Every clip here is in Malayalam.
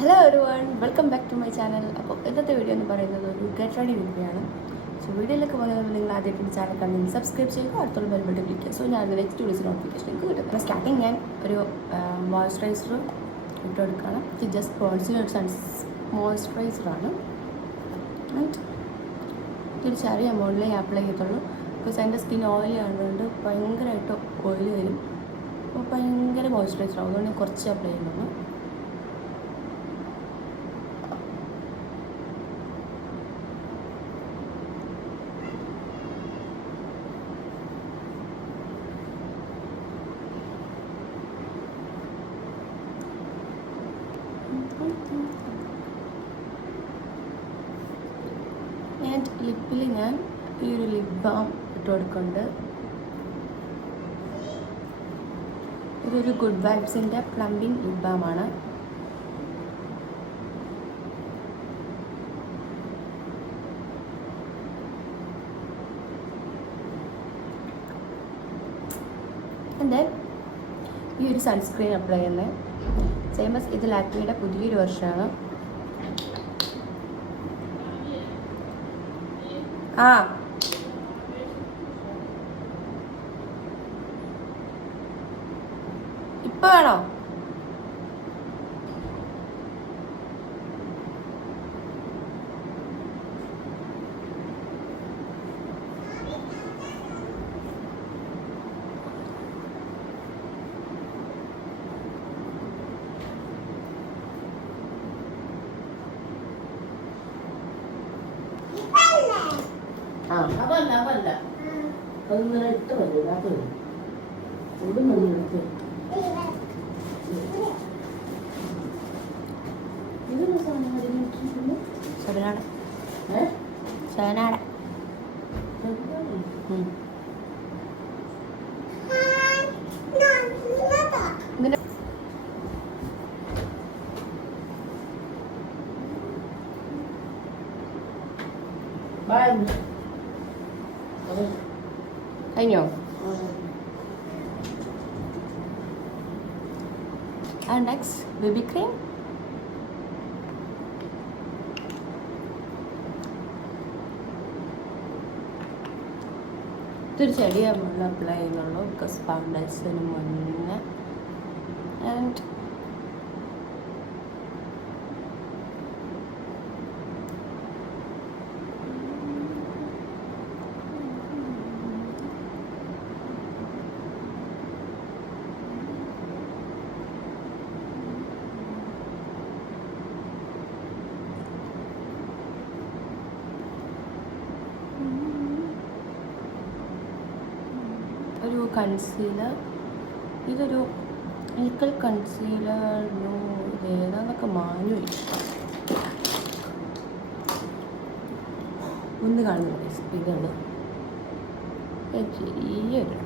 Hello everyone, welcome back to my channel. അപ്പോൾ ഇന്നത്തെ വീഡിയോ എന്ന് പറയുന്നത് ഒരു ഗെറ്റ് റെഡി വീഡിയോ ആണ്. സോ വീഡിയോയിലേക്ക് പോകുന്നത് നിങ്ങൾ ആദ്യമായിട്ട് ചാനൽ കണ്ടെങ്കിൽ സബ്സ്ക്രൈബ് ചെയ്യുക, അടുത്തുള്ള ബെൽ ബട്ടൺ ക്ലിക്ക് ചെയ്യുക. സോ ഞാൻ നെക്സ്റ്റ് വീഡിയോസ് നോട്ടിഫിക്കേഷൻ നിങ്ങൾക്ക് കിട്ടുന്നത്. സ്റ്റാർട്ടിങ് ഞാൻ ഒരു മോയ്സ്ചറൈസർ ഇട്ടെടുക്കണം. ഇത് ജസ്റ്റ് പോൺസിൻ്റെ ഒരു മോയ്സ്ചറൈസറാണ്. ആൻഡ് ഇതൊരു ചെറിയ എമൗണ്ടിലേ അപ്ലൈ ചെയ്യത്തുള്ളൂ. ബിക്കോസ് എൻ്റെ സ്കിൻ ഓയിലി ആയതുകൊണ്ട് ഭയങ്കരമായിട്ട് ഓയിൽ വരും. അപ്പോൾ ഭയങ്കര മോയ്സ്ചറൈസർ ആവും. അതുകൊണ്ട് ഞാൻ കുറച്ച് അപ്ലൈ ചെയ്യുന്നുള്ളൂ. ആൻഡ് ലിപ്പിൽ ഞാൻ ഈ ഒരു ലിപ് ബാം ഇട്ട് കൊടുക്കുന്നുണ്ട്. ഇതൊരു ഗുഡ് വൈബ്സിൻ്റെ പ്ലംബിംഗ് ലിപ് ബാമാണ്. ദെൻ ഈ ഒരു സൺസ്ക്രീൻ അപ്ലൈ ചെയ്യുന്നത് സെയിം ഇത് ലാക്മിയുടെ പുതിയൊരു വെർഷനാണ്. ഇപ്പൊ വേണോ? അതല്ല അതിങ്ങനെ ഇട്ട് വരും. അത് ഒന്നും എടുത്ത് ഇതൊരു സാധനം ശബനാട് ശബനാട് കഴിഞ്ഞോ? And next baby cream. ഇതൊരു ചെടിയ നമ്മൾ അപ്ലൈ ചെയ്യുന്നുള്ളൂ ബിക്കോസ് ഫൗണ്ടേഷന് മുന്നേ. ആൻഡ് ഒരു കൺസീലർ. ഇതൊരു ഈക്വൽ കൺസീലർ. ഇത് ഏതാന്നൊക്കെ മാഞ്ഞു ഒന്ന് കാണുന്നു. ഇതാണ് ചെറിയൊരു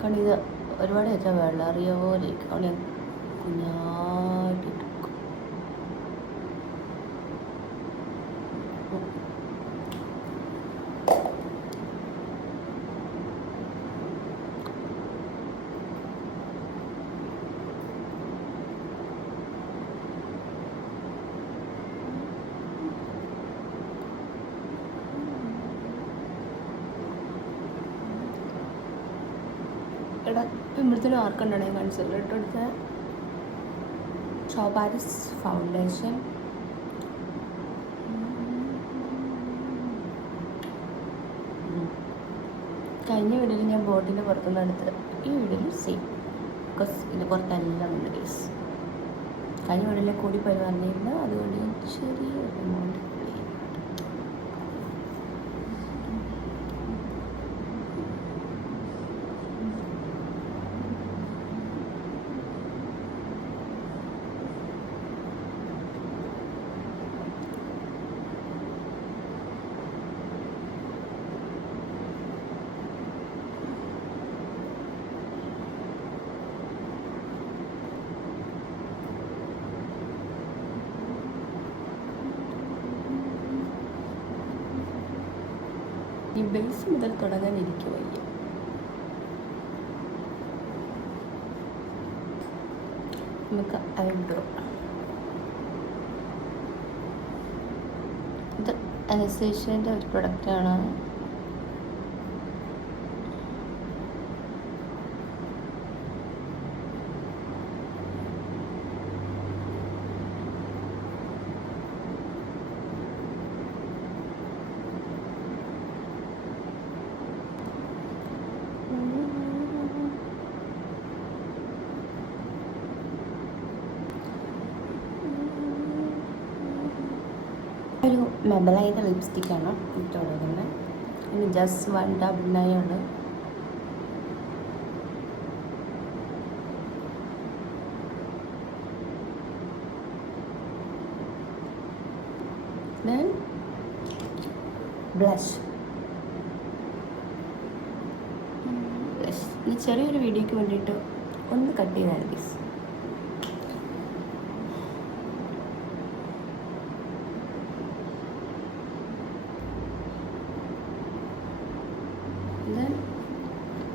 കാരണം ഇത് ഒരുപാട് വെച്ചാൽ വെള്ളം അറിയ പോലെ അവിടെ കുഞ്ഞായിട്ട് ഇവിടുത്തെ ആർക്കുണ്ടാണ് കൺസീലർ ഇട്ട് കൊടുത്ത ഷോപാരിസ് ഫൗണ്ടേഷൻ. കഴിഞ്ഞ വീഡിയോയിൽ ഞാൻ ബോട്ടിൻ്റെ പുറത്തുനിന്ന് എടുത്ത് ഈ വീഡിയോയിൽ സെയിം ബിക്കോസ് ഇത് പുറത്തെല്ലാം ഉണ്ട് കേസ്. കഴിഞ്ഞ വീഡിയോയിൽ കൂടി പോയി പറഞ്ഞിരുന്നു, അതുകൊണ്ട് ഞാൻ ചെറിയൊരു എമൗണ്ട് ഈ ബേസ് മുതൽ തുടങ്ങാൻ എനിക്ക് വയ്യ. നമുക്ക് ഐബ്രോ. ഇത് അനസ്തേഷ്യൻ്റെ ഒരു പ്രൊഡക്റ്റാണ്. ഒരു മെബലൈൻ്റെ ലിപ്സ്റ്റിക്കാണ് ഇട്ട് കൊടുക്കുന്നത്. ഇനി ജസ്റ്റ് 199 ആണ്. Then blush. ഈ ചെറിയൊരു വീഡിയോയ്ക്ക് വേണ്ടിയിട്ട് ഒന്ന് കട്ട് ചെയ്താണ് ഗൈസ്.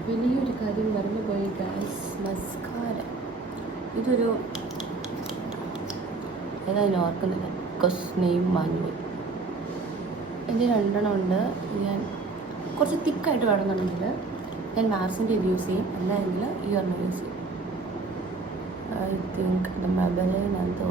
വലിയൊരു കാര്യം മറന്നുപോയി ഗൈസ്, മസ്കാര. ഇതൊരു ഏതായാലും ഓർക്കുന്നില്ല, ബിക്കോസ് നെയിം മാഞ്ഞുപോയി. എൻ്റെ 2 ഉണ്ട്. ഞാൻ കുറച്ച് തിക്കായിട്ട് വേണമെന്നുണ്ടെങ്കിൽ ഞാൻ മാർസിൻ്റെ ഇത് യൂസ് ചെയ്യും, അല്ലെങ്കിൽ ഈ ഒരെണ്ണം യൂസ് ചെയ്യും. I think മെബലൈനകത്ത്